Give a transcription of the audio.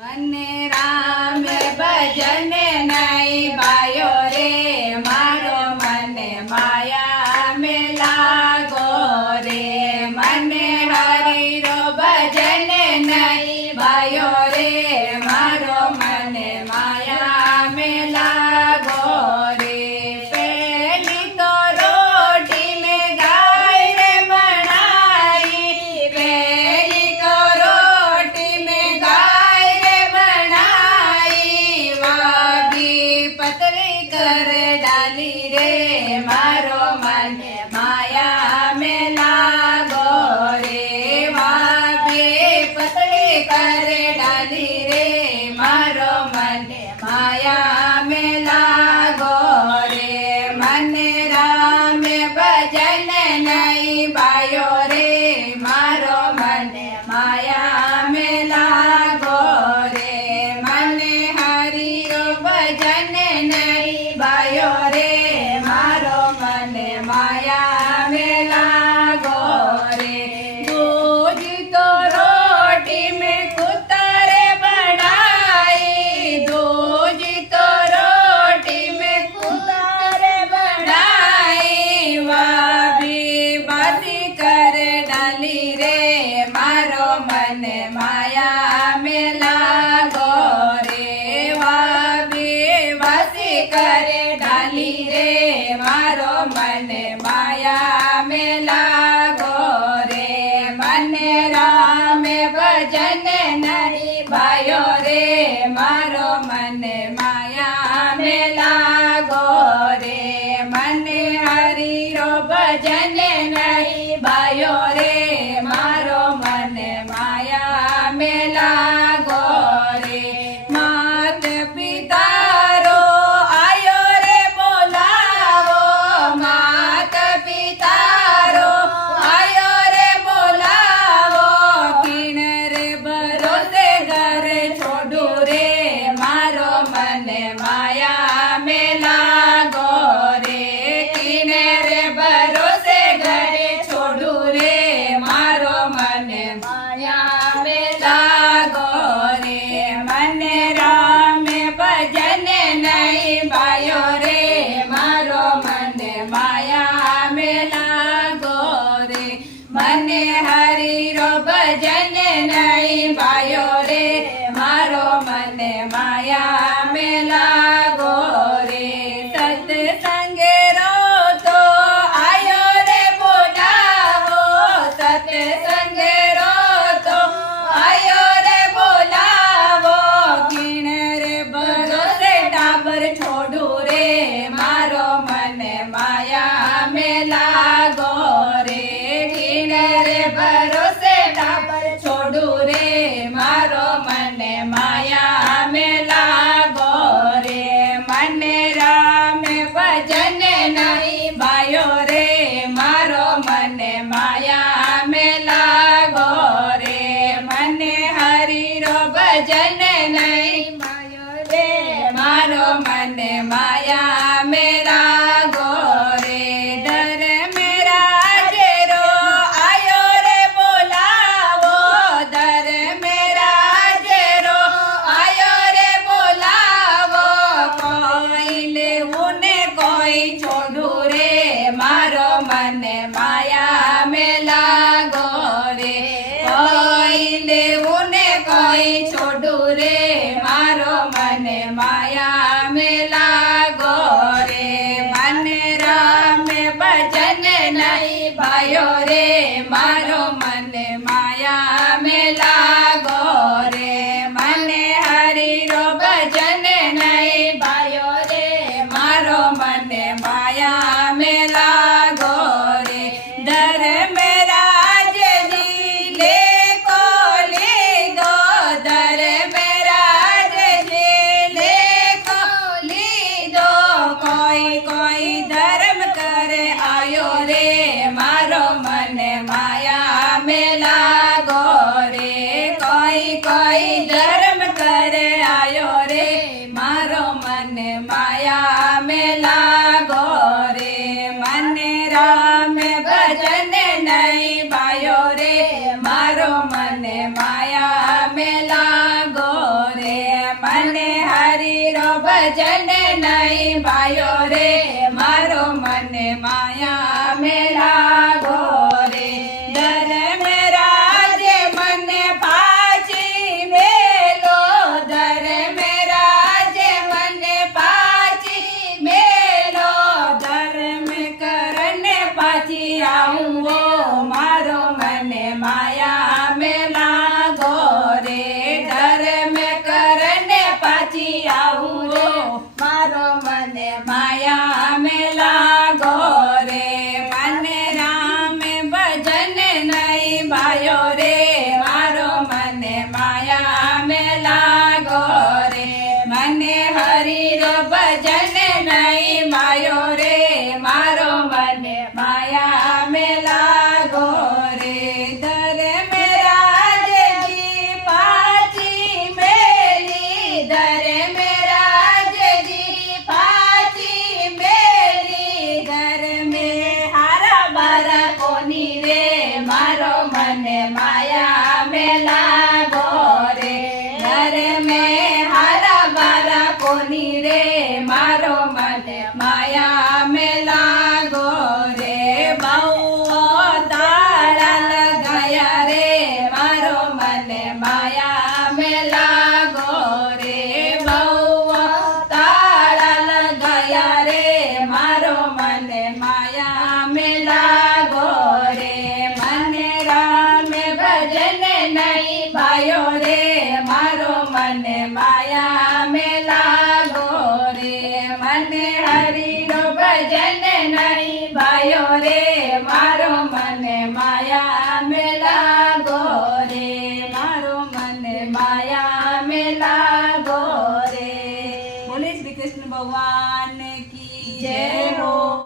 મને રામ ભજન નહીં ભાયો રે મારો મને માયા में लागो रे મને હરિરો ભજન નહીં ભાયો રે મારો મને માયા में लागो રે પહેલી તો રોટી મેં ગાય રે બનાઈ પહેલી તો રોટી મેં ગાય રે બનાઈ વાબી પતલી કર ડાલી રે મારો મને માયા में लागो रे वाबी पतली कर डाली रे मारो મને માયા में लागो रे મને રામ ભજન નહીં ભાયો રે મારો મને માયા में लागो રે મને હરિયો ભજન નહીં ભાયો રે મારો મને માયા में लागो રે दूध तो रोटी में कुतरे बनाई दूध तो रोटी में कुतरे बनाई वाबी बाती कर डाली रे मारो મને માયા में लागो रे वाबी बाती कर डाली रे मारो મને માયા में लागो रे મને રામ ભજન નહીં ભાયો રે મારો મને માયા में लागो રે મને હરિરો ભજન નહીં ભાયો રે મારો મને માયા में लागो રે માત પિતારો આયો રે બોલાવો માત પિતારો આયો રે બોલાવો કિણ રે ભરોસે ઘર છોડું રે મારો મને માયા में लागो રે કિણ રે ભરોસે ઘર છોડું રે મારો મને માયા में लागो રે મને રામ ભજન નહીં ભાયો રે મારો મને માયા में लागो રે મને હરિરો ભજન નહીં ભાયો રે મારો મને માયા में लागो રે સત્સંગે રો તો આયો રે બોલાવો સત્સંગે રો તો આયો રે બોલાવો કિણ રે ભરોસે ટાબર છોડું રે મારો મને માયા में लागो રે કિણ રે ભરોસે ટાબર છોડું રે મારો મને માયા में लागो રે મને રામ ભજન નહીં ભાયો રે મારો મને માયા में लागो રે મને હરિરો ભજન નહીં ભાયો રે મારો મને માયા में लागो રે ધર્મ રાજરો આયો રે બોલાવો ધર્મ રાજરો આયો રે બોલાવો કોઈ લેવું ને કોઈ છોડું રે મારો મને માયા में लागो રે કોઈ લેવું ને કોઈ છોડું રે મારો મને માયા में लागो રે મને રામ ભજન નહીં ભાયો રે મારો મને માયા में लागो રે મને હરિરો ભજન નહીં ભાયો રે મારો મને માયા में लागो રે ધર્મ રાજજી લેકો લીધો ધર્મ રાજજી લેકો લીધો કોઈ કોઈ ધર્મ કરે આયો રે મારો મને માયા में लागो રે કોઈ કોઈ ધર્મ કરે આયો રે મારો મને માયા में लागो રે મને રામ ભજન નહીં ભાયો રે મારો મને માયા में लागो રે ભજન નહીં ભાઈઓ રે મારો મને માયા મેં લાગો રે ધર્મ રાજે મને પાછી મેલો ધર્મ રાજે મને પાછી મેલો ધર્મ કરને પાછી આવું મારો મને માયા મેં લાગો રે ધર્મ કરને પાછી આવું મારો મને માયા મેં લાગો રે મને રામ ભજન નહીં ભાઈઓ રે મારો મને માયા મેં લાગો રે મને હરિનો ભજન નહીં ભાઈઓ રે મારો મને માયા મેં લાગો રે ધર્મ રાજજી પાછી મેલી ધર્મ રાજજી પાછી મેલી ધર્મે હારા બારા કોની રે મારો મને માયા મેં લાગો રે ધર્મે હારા બારા કોની રે મારો મને માયા મેં લાગો રે બહુ તાળા લગાયા રે મારો મને માયા મેં લાગો રે બહુ તાળા લગાયા રે મારો મને માયા મેં લાગો રે મને રામ ભજન નહીં ભાઈઓ રે મારો મને માયા મેં લાગો રે મને હરિનો ભજન નહીં ભાઈઓ રે મારો મને માયા મેં લાગો રે મારો મને માયા મેં લાગો રે બોલે શ્રી કૃષ્ણ ભગવાન કી જય